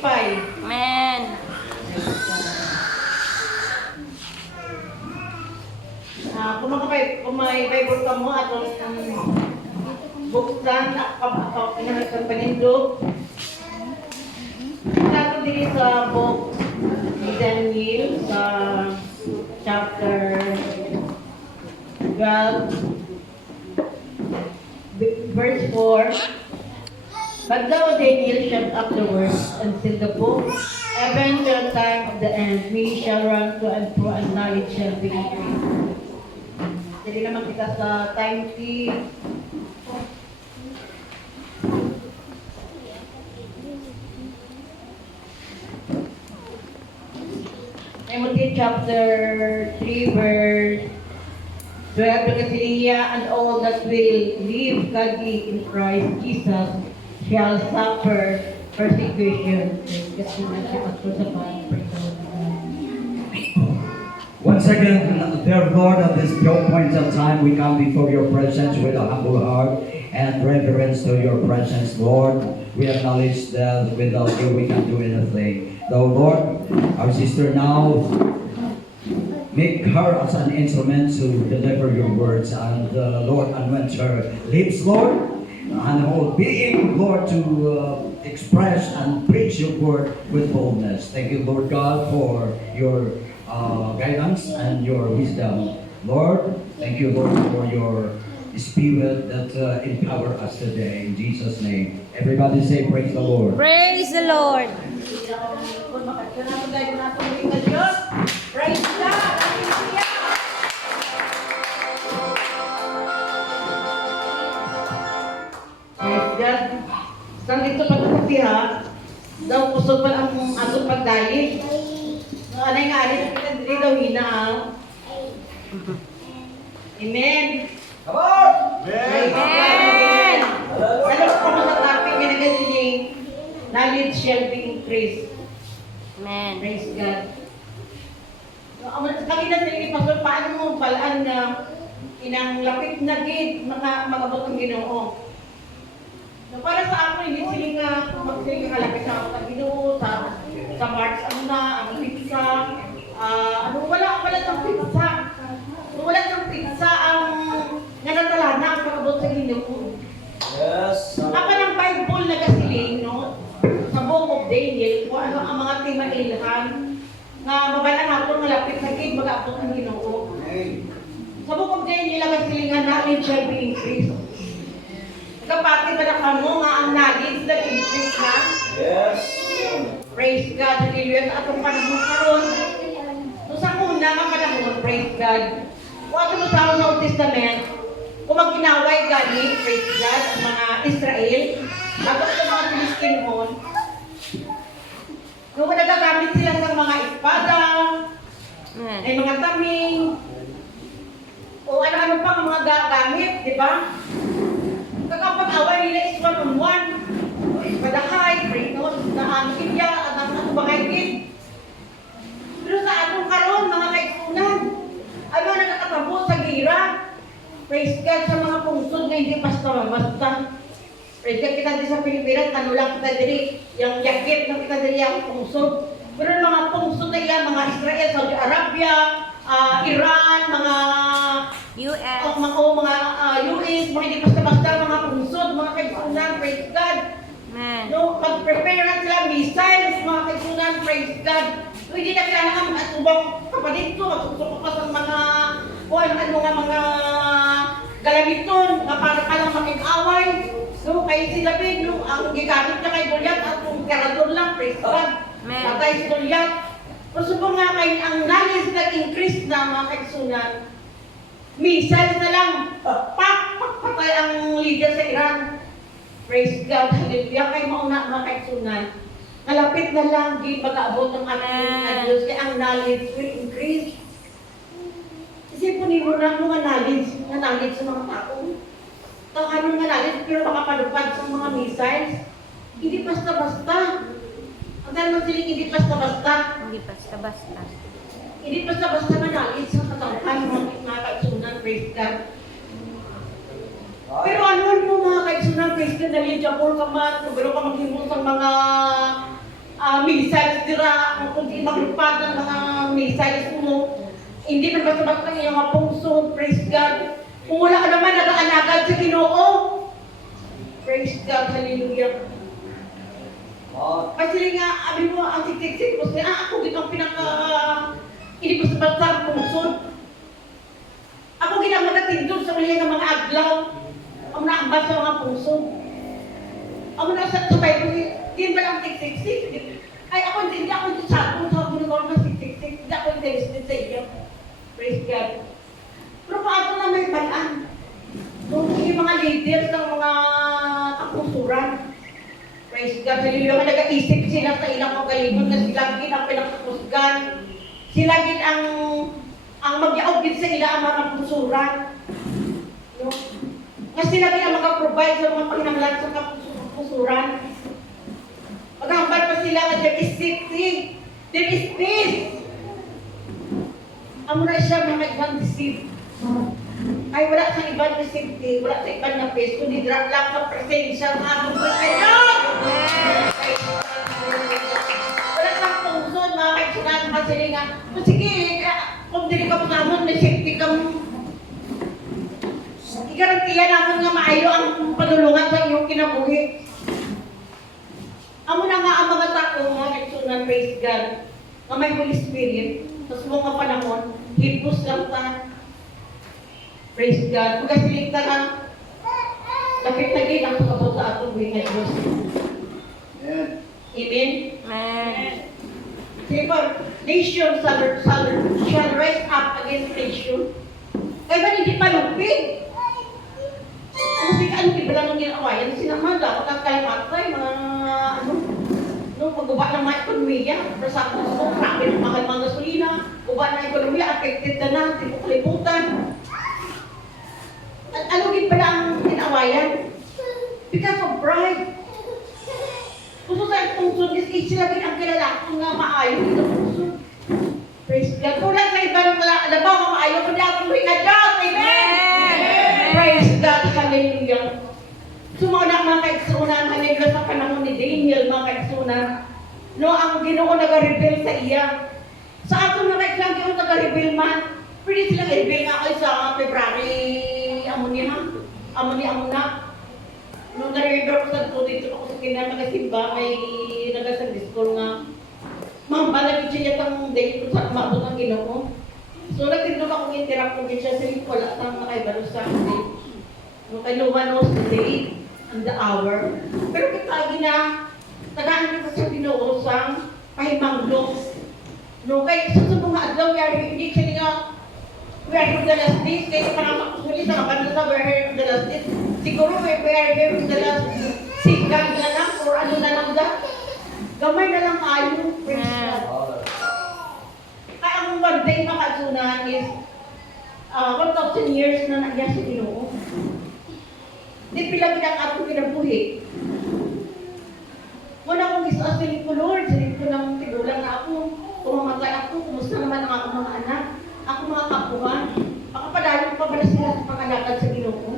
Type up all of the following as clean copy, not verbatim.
lipay. Amen. Kung may Bible ka mo, at buksan, pinahagkan panindog. Nato din sa book ni Daniel sa chapter 12, verse 4. But thou, Daniel, shut up the words and seal the book, even till the time of the end. We shall run to and fro, and knowledge shall be increased. Jadi naman kita sa time key. Timothy chapter 3 verse 12, because and all that will live godly in Christ Jesus shall suffer persecution. Once again, dear Lord, at this point of time, we come before your presence with a humble heart and reverence to your presence, Lord. We acknowledge that without you we can do anything. Though, Lord, our sister now, make her as an instrument to deliver your words, and Lord, anoint her lips, Lord, and whole being, Lord, to express and preach your word with boldness. Thank you, Lord God, for your guidance and your wisdom. Lord, thank you, Lord, for your spirit that empower us today. In Jesus' name. Everybody say, praise the Lord. Praise the Lord. Praise God! Praise God! Saan dito pagkakasiha, daw puso pa ang atong pagdali. Anay nga, hindi daw hinaaw. Amen! Come on! Praise God! Amen! Ano ko sa topic na nagasiling, knowledge shall be increased. Amen. Praise God. Kanina sa inyo, Pastor, paano mo balaan na inang lapit na gate, mga botong Ginoo? So, para sa ako, hindi sila nga magsiling kalapit sa ako sa Ginoo, sa March, ang pizza, wala ng pizza. Wala ng pizza ang nanatalana ang pagabot sa Ginoo. Yes. Apa ng Bible na kasiling, no? Sa Book of Daniel, kung ano ang mga timailhan nga mabala natin malapit sa gate, mag-aabot ng Ginoo. Sa Book of Daniel, ang kasiling nga knowledge shall be increased. Kapati ba na kamo nga ang knowledge na increase na? Yes. Praise God, hallelujah, sa atong panahon karon. So sa una nga panahon, praise God, kung ato mo sa Old Testament, kung magginaway gani, praise God, ang mga Israel, bago sa mga Pilistinon, kung nagagamit sila sa mga espada, ay mga taming, o ano-ano pang mga gamit, di ba? Kakapag-away nila is one-on-one, o espadahay, breaknote, na ang kidya, at ang bangay. Pero sa atong karon, mga kaisunan, ano nakakatabo sa gira? Praise God sa mga pungsod na hindi basta-basta. Praise God kita din sa Pilipinas, ano lang kita diri, yung yakit lang kita diri ang pungsod. Pero mga pungsod na yan, mga Israel, Saudi Arabia, Iran, mga US. mga US, mga hindi basta-basta, mga pungsod, mga kaisunan, praise God. Amen. No, mag-prepare na sila missiles, mga kaisunan, praise God. So, hindi na kailangan at ubang kapatid ko, magsusuko pa sa mga, o ano nga mga galamiton, nga para lang makig-away. So, kay si David, no, ang gigamit niya kay Goliath at kung karador lang, praise God. Amen. Patay si Goliath. Pero subong nga kay ang knowledge nag-increase na mga kaisunan, missiles na lang, patay ang leader sa Iran. Praise God, hallelujah, kay mauna mga kaisunan. Malapit na lang, di mag-aabot ng ating Diyos, kaya ang knowledge will increase. Isipin mo na mga knowledge sa mga tao. Tanganon nga knowledge, pero makapadupad sa mga missiles. Hindi basta-basta. Ang dahil magsiling, hindi basta-basta. Hindi basta-basta. Hindi basta-basta na knowledge sa katangkan, mga kaisunan, praise God. Pero ano mo mga kaisunan, praise God, dahil Japon ka man, pero ka maghimot sa mga hindi maglupad ng mga missiles mo. Hindi man basta-basta ng iyong mga pungso. Praise God. Kung wala ka naman, nag-aanagad sa Ginoo. Praise God. Hallelujah. Kasi nga, abi mo, ang siksik mo siya, ako gitong hindi ko sa basta ang pungso. Ako ginang magatindog sa ulihan ng mga aglaw. Ang naambas sa mga pungso. Ako na sa Bible, hindi ba lang siksik? Ay, ako hindi ako sakong sa ginagawa ng siksik. Hindi ako interested sa iyo. Praise God. Pero paano na may balaan? Yung mga leaders ng mga kapusuran. Praise God. Hallelujah. Nag-aisip sila sa ilang kagalingon na sila gin ang pinakakusgan. Sila gin ang mag-iaugit sa ila ang mga kapusuran. No? Kasi sila gin ang mag-provide sa mga panginanglan sa kapusuran. Maghambal pa sila nga there is safety. There is peace. Amo na siya mga nag-deceive. Ay wala sa ibang na safety, wala sa ibang na peace, kundi lang sa presensya ng ating Panginoon. Wala kang puson, mga kaitsunan, kasi nga, sige, kung dili ka pangamon, may safety kang igarantiya naman nga maayo ang panulungan sa iyong kinabuhi. Amo na nga ang mga tao, mga kaitsunan, praise God, na may Holy Spirit, sa mga panahon, hipos lang ta. Praise God. Magkasilig ta lang, lapit na gin ang pagkabot sa atong buhay nga Diyos. Amen? Amen. Sige pa, nation shall rise up against nation. Kaya ba hindi palupig? Ano di ba lang ang ginawayan? Sinamada, pagkakalamatay, mga pag-uba ng mga ekonomiya, prasa ko, grabe ng mahal mga gasolina, uba ng ekonomiya, affected na, hindi mo kalimutan. At ano din pala ang ginawayan? Because of pride. Puso sa puso, sila din ang kilala kung nga maayo dito puso. Praise God. Kung lang sa iba ng wala, alam ba, maayo, kundi ako rin na Diyos. Amen! Praise God. Hallelujah. Sumuna ang mga kaigsunan, manila sa panahon ni Daniel, mga kaigsunan. No, ang Ginoo nag-reveal sa iya. Sa ato na kaigsunan, Ginoo nag-reveal man. Pwede silang i-reveal nga kayo sa February, amo na. Nung na-remember ko sa ito, dito ako sa kinamagasimba, may nagasang school nga. Mambalagin siya yatang day kung saan maabot ang Ginoo. So, nagtindog akong interrupt kung siya sa wala sa nakaibalo sa akin. No, kay no one knows the day and the hour. Pero kita na, tagaan ko sa Ginoo sa pahimanglo. No, kay susunod nga adlaw, hindi siya nga, we are here the last days, kaya parang makusuli sa kapanda sa we are here the last days. Siguro we are here the last sigang na lang, or ano na lang da. Gamay na lang tayo, praise God. Kaya ang one day makasunan is 1,000 years na nagya sa Ginoo. Di pila pinang atong kinabuhi. Muna akong gisasilip ko, Lord, silip ko ng tigulang na ako. Kumamatay ako, kumusta naman ang akong mga anak, ako mga kapuhan. Makapadalo pa ba na sila sa pangalakad sa Ginoo?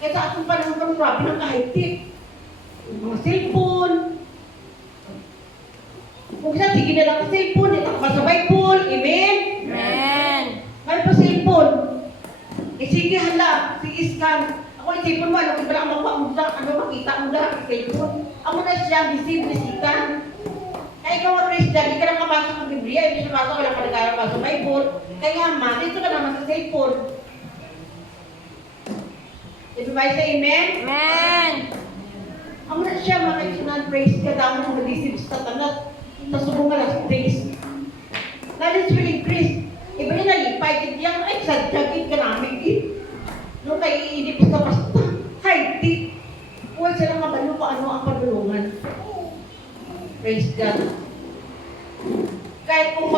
Kaya sa atong panahon ng grabe ng kahitip. Mga cellphone. Kung isa, sige na lang sa cellphone, ito pa sa Bible, amen? Amen. May pa cellphone. Sige, hala, sige, scan. Ako isipon mo, ano kung pala ang makuha ano makita mo lahat sa cellphone. Ako na siya, bisita. Kaya ikaw ang Christian, hindi ka na kapasok ng Biblia, hindi siya pasok, wala ka nagkakapasok sa Bible. Kaya ma, dito ka naman sa cellphone. Everybody say amen? Amen. Ako na siya, mga kaisunan, praise ka, damo ng mag-isip sa tanas, sa subong alas days. Knowledge will increase. Iba yung nalipay, hindi yan, ay, sadyagin ka namin, no, kaya hindi basta-basta. High tip. Huwag silang mabalo kung ano ang pagulungan. Praise God. Kahit kung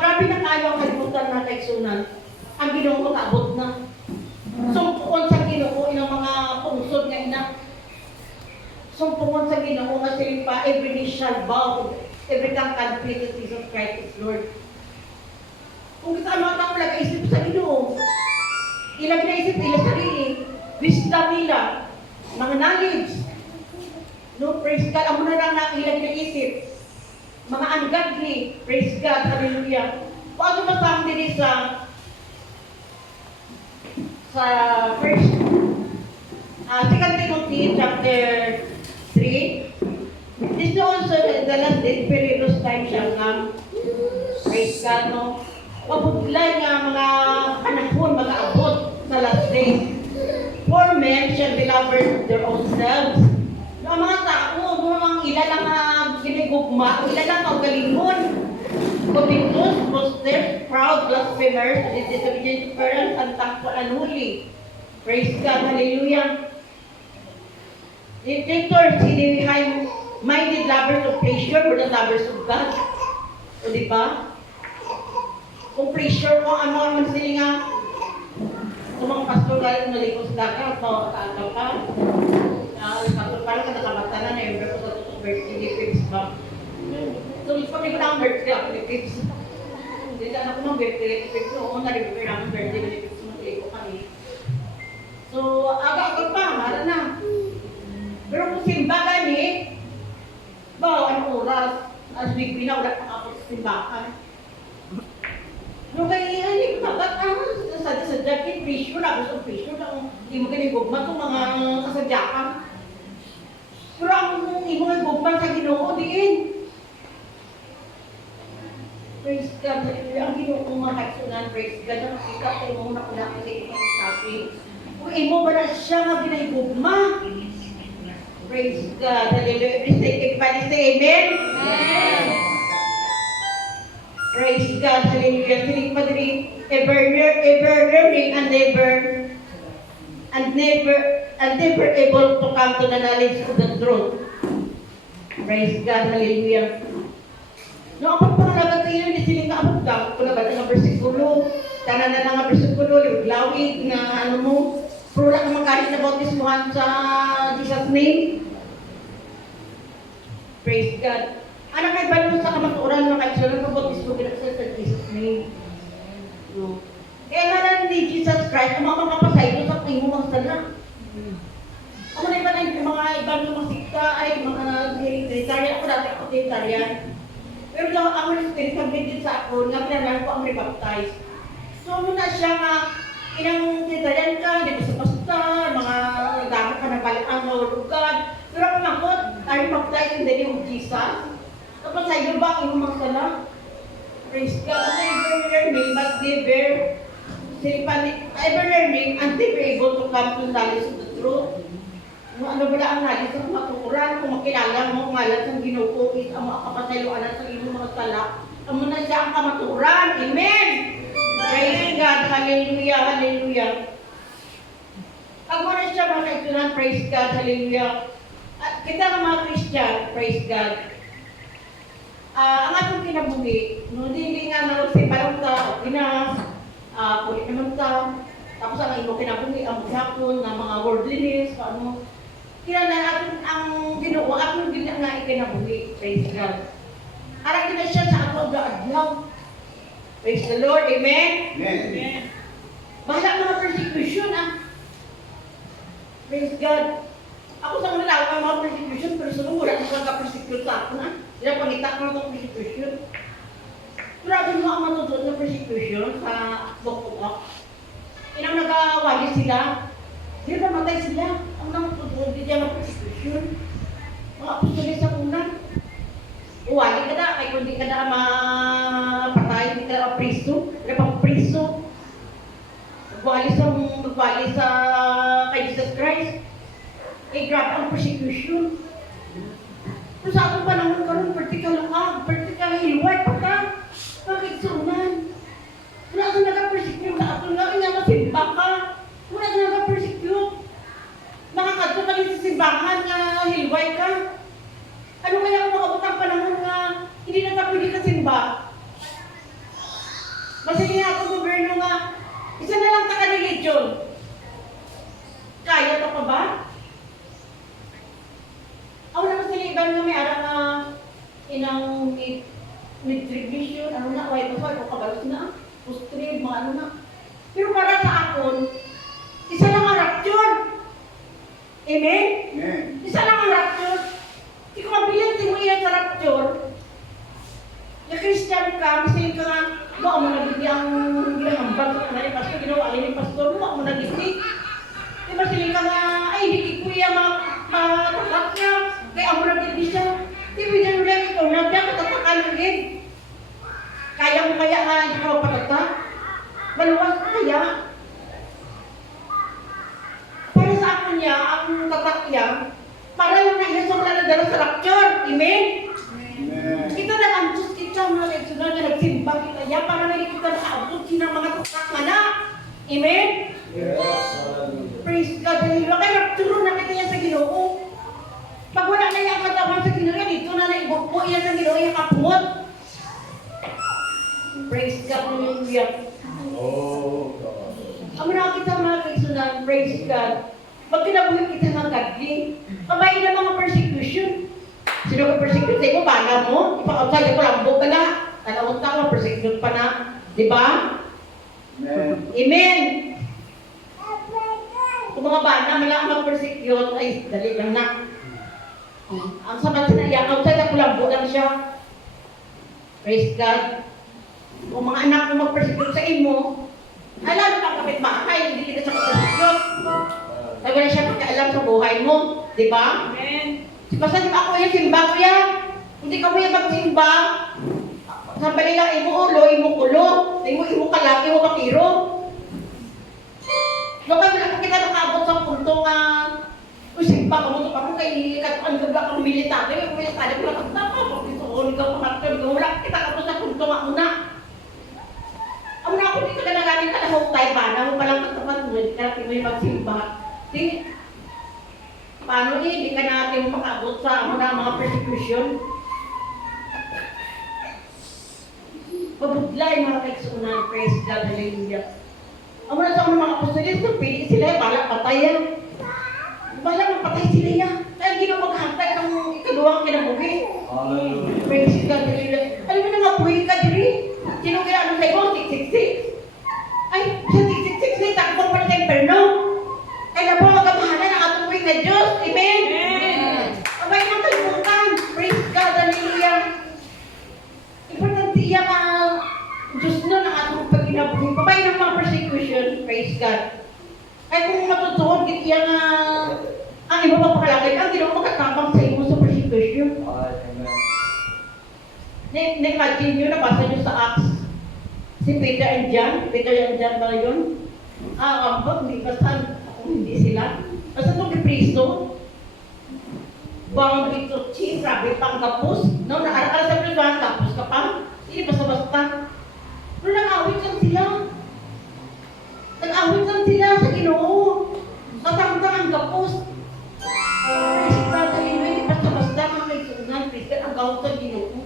grabe na kayo ang kalimutan na kaisunan, ang Ginoo ko naabot na. Sumpuon sa Ginoo, ilang mga pungsod nga ina. Sumpuon sa Ginoo nga siling pa, every knee shall bow, every tongue confess that Jesus Christ is Lord. Kung gusto ang mga tao nag-isip sa Ginoo, ilang naisip nila sarili, wisdom nila, mga knowledge. No, praise God, amo na lang na ilang naisip. mga ungodly. Praise God, hallelujah. Paano masama din sa first, 2 Timothy chapter 3. This is also the last day, perilous time shall come. Praise God, no? Mabudlay nga mga panahon, mga abot sa last days. For men shall be lovers their own selves. Ang mga tao, mga ilalang ginigugma, ilalang kaugalingon. Covetous, boasters, proud, blasphemers, disobedient to parents, and thankful unholy. Praise God, hallelujah. Dictators, high-minded lovers of pleasure or the lovers of God. O di ba? Kung pleasure mo, ano sila nga, kung mga pastor ka, nalikos ka ka, kaagaw ka. Pastor ka lang, nakamata na, na-ember ko sa tutong birthday ni Pips ba? So, pag ko na ang birthday ako ni Pips. Hindi na ako ng birthday ni Pips. Oo, na-remember na ang birthday ni Pips. Maliko kami. So, aga-aga pa, mara na. Pero kung simba gani, anong oras? As week na, wala pang ako sa simbahan. No, kaya hindi ko magat sa jacket, pressure na, gusto pressure na, hindi mo kinigugma itong mga kasadyakan. Pero ang hindi mo kinigugma sa Ginoo, diin. Praise God, ang Ginoo kong mga kaisunan, praise God, na makita ko yung muna ko na kasi itong topic. Kung imo ba na siya nga ginigugma? Praise God, hallelujah. Everybody say amen? Amen. Praise God, hallelujah. Siling padri, ever learning and never able to come to the knowledge of the truth. Praise God, hallelujah. No, ang pagpangalagat kayo, hindi siling kaabot ka. Kung nabat ang bersikulo, tanan na nga bersikulo, lawig na ano mo, puro lang ang kahit na bautismuhan sa Jesus' name. Praise God. Anak kay balon sa kamaturan mga kaigsunan, pabautismo sa Jesus' name. No. Kaya nga lang ni Jesus Christ, ang mga makapasay doon sa tingin mo sana. Ako na iba na yung mga ibang mga sikta, ay mga hereditarian, ako dati ako hereditarian. Pero lang ako na spirit, pag-bidin sa ako, nga pinalang ko ang rebaptize. So, muna siya nga, inang hereditarian ka, di ba sa pastor, mga gamit ka ng balang Lord of God. Pero ako nakot, I rebaptize in the name of Jesus. Tapos sa iyo ba, ang mga sana? Praise God, never learning, but ever learning, and never able to come to knowledge of the truth. Ano ba ang knowledge sa matukuran, kung makilala mo, ngalan sa Ginoo is ang mga kapatayloanan sa iyong mga sala, ang muna siya ang kamaturan. Amen! Praise God, hallelujah, hallelujah. Ang muna siya mga kaisunan, praise God, hallelujah. At kita ng mga Christian, praise God. Ang atong kinabuhi, no, hindi nga nalagsimba lang ta, kulit naman ta, tapos ang imo kinabuhi, ang hapon, ng mga worldliness, paano, kaya na atin ang Ginoo, atong gina nga ikinabuhi, praise God. Harap na siya sa ato adlaw. Praise the Lord, amen? Amen. Bahala mga persecution, Praise God. Ako sa mga ang mga persecution, pero sa mga wala na ka-persecute sa akin, Hindi na pangita ko ng persecution. Grabe mo ang matutod na persecution sa bukok. Inang nagawali sila, hindi na matay sila. Ang natutod, hindi niya ng persecution. Mga apostolis sa una. Uwali ka na, ay kung hindi ka na mapatay, hindi ka na priso, hindi pang priso. Magwali sa kay Jesus Christ. Eh, grabe ang persecution. Kung sa atong panahon karon vertical hilway pa ka. Bakit sunan? Wala ka nag-persecute sa ato nga, masimba ka. Wala ka nag-persecute. Nakakadto ka rin sa simbahan nga hilway ka. Ano kaya kung makabot ang panahon nga hindi na ka pwede ka simba? Masige nga akong gobyerno nga, isa na lang ta ka-religion. Kaya to pa ba? Ako naman sila iba nga may arang inang mid-revision, ano na, white of white, o kabalos na, post-trade, mga ano na. Pero para sa akon, isa lang ang rapture. Amen? Amen. Isa lang ang rapture. Hindi ko mabilang mo yan sa rapture. ka, masiling ka nga, mo mo nagiti ang ginahambal sa kanay pastor, ginawa ni pastor, mo nagiti. Di masiling ka nga, ay, hindi kuya matatak niya, kaya amo nagiti siya. Di bilang ulit ito, nagya katatakan ulit. Kaya mo kaya nga, hindi ka mapatatak. Maluwas ka kaya. Para sa ako niya, ang tatak niya, para yung naisong na nadala sa rapture. Amen? Kita na ang Diyos kita mga legsunal na nagsimba kita niya para na kita nakaabot sinang mga tatak na na. Amen? Praise God. Dahil kaya rapture na kita niya sa Ginoo. Pag wala na yung katawan sa Ginoo, dito na naibukbo yan sa Ginoo yung kapumot. Praise God. Hallelujah. Ang mga kita mga legsunal, praise God. Pag kinabuhin kita ng godly, kamay na mga persecution. Sino ka persecute sa iyo? Bala mo? Ipa-outside ko lambo ka na. Talawang tao, persecute pa na. Di ba? Amen. Kung mga bana, mala mag-persecute, ay, dali lang na. Ang sabat na iya, outside ako lambo lang siya. Praise God. Kung mga anak mo mag-persecute sa imo, ay lalo kang kapit-bahay, hindi ka sa persecute. Ay wala siya pakialam sa buhay mo. Di ba? Amen. Basta di ba ako yung simba ko yan? Hindi ka mo yung magsimba. Sambali lang imo ulo, imo kulo. Imo kalaki, imo bakiro. Lokay mo lang kung kita nakaabot sa punto nga simba ka mo ito pa kung kay katuan ka kang military. Yung military ko lang tapa. Pag ito, ikaw pamakter. Wala kita ka po sa punto nga una. Ang na ako dito na namin ka na hukay ba? Na mo palang katapan mo. Hindi mo yung magsimba. Di, paano hindi ka natin makaabot sa mga persecution? Pabudlay mga kaigsunan, praise God, hallelujah. Ang muna sa mga apostolis, pili sila, bala patayan. Bala magpatay sila yan. Kaya hindi na maghantay ng ikaduwang kinabuhi. Hallelujah. Praise God, hallelujah. Alam mo na mabuhi ka diri. Sino kaya ano sa'yo? 666. Ay, sa 666 na takbong pa sa imperno. Kaya po magkamahalan ang atong buhay na Diyos. Amen? Amen. Abay nang kalimutan. Praise God, hallelujah. Importante yan ang Diyos nun ang atong pagkinabuhi. Pabay ng mga persecution. Praise God. Kaya kung matutuhod, yan ang iba pang pakalagay, ang ginawa magkatabang sa imo sa persecution. Na-imagine nyo, nabasa nyo sa Acts, si Peter and John. Peter and John ba yun? Ambag, hindi sila. Basta itong kipriso, buwang dito, grabe pang kapos. No, naaral sa prisohan, kapos ka pa. Hindi basta-basta. Pero nag-awit lang sila. Nag-awit lang sila sa Ginoo. Katang-tang ang kapos. Praise God, hallelujah, hindi basta-basta mga kaisunan, Christian, ang gawin sa Ginoo.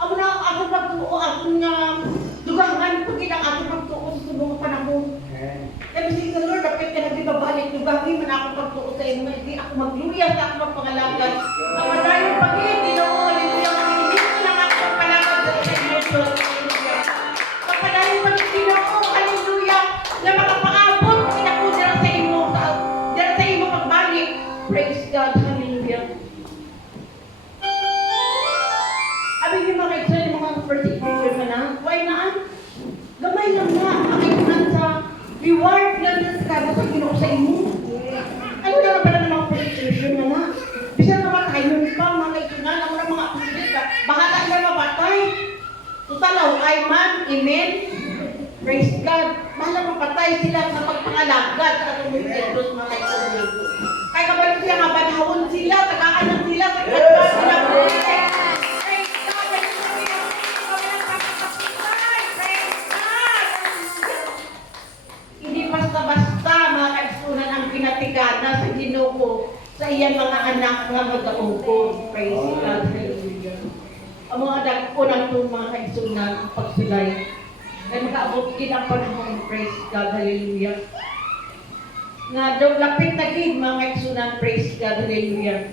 Ako magtuo, ako nga dugangan pag ilang ako magtuo sa subong panahon. Kaya sige sa Lord, dapat ka nagbibabalik, dugangin man ako magtuo sa inyo, hindi ako magluya sa ako magpangalagan. Ang madayong pag-ibig, Ginoo, hallelujah, makinig ko lang ako magpalagad sa inyo, Diyos, hallelujah. Ang madayong pag-ibig, Ginoo, hallelujah, na makapaabot, kinako dyan sa imo pagbalik. Praise God, hallelujah. Abi yung mga kaigsunan, yung mga persecution na na, why na? Gamay lang na, makikunan sa reward lang na sa kabo sa Ginoo sa imo. Ano na ba ng mga persecution na na? Bisa na matay nun pa, mga kaigsunan, ang mga apostolis ka, bahala na mapatay. Total, ay man, amen? Praise God. Bahala mapatay sila sa pagpangalagad sa atong mga Diyos, mga kaigsunan. Kaya kabalik sila, mabanhawon sila, tagaan sila, tagaan sila, basta-basta mga kaigsunan ang pinatigana sa Ginoo sa iyang mga anak nga mag-aungkod. Praise God, hallelujah. Ang mga dagko ng itong mga kaigsunan ang pagsulay ay makaabot din ang panahon. Praise God, hallelujah. Nga daw lapit na gid mga kaigsunan, praise God, hallelujah.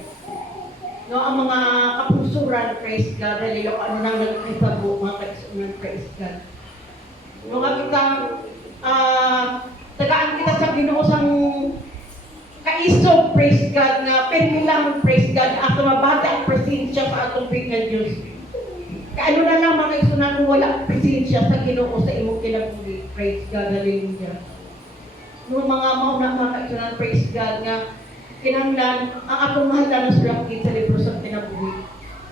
No, ang mga kapusuran, praise God, hallelujah. Ano nang nagkisabo mga kaigsunan, praise God. Mga kita tagaan kita sa Ginoo sang kaisog, praise God, na permi lang, praise God, na ako mabata ang presensya sa atong big na Diyos. ano na lang mga kaisunan kung wala ang presensya sa Ginoo sa imong kinabuhi. Praise God, hallelujah. Nung mga mauna mga kaisunan, praise God nga, kinanglan, ang akong mahal na nasulat sa libro sa kinabuhi.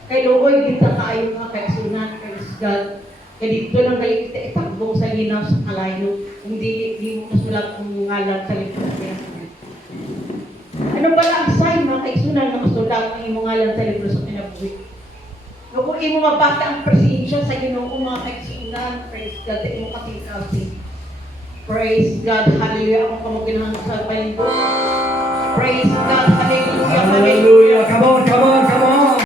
Kay Looy, kita kaayo mga kaisunan, praise God. Kaya dito lang kayo kita itakbong sa linaw sa kalayo. Hindi mo masulat ang ngalan sa libro sa kinabuhi. Ano pala ang sign mga kaisunan na masulat ang imong ngalan sa libro sa kinabuhi? Kung imo mabasa ang presensya sa Ginoo mga kaisunan, praise God, sa imo kasing-kasing. Praise God, hallelujah. Ako kamaginahan sa palinto. Praise God, hallelujah, hallelujah. Hallelujah. Come on, come on.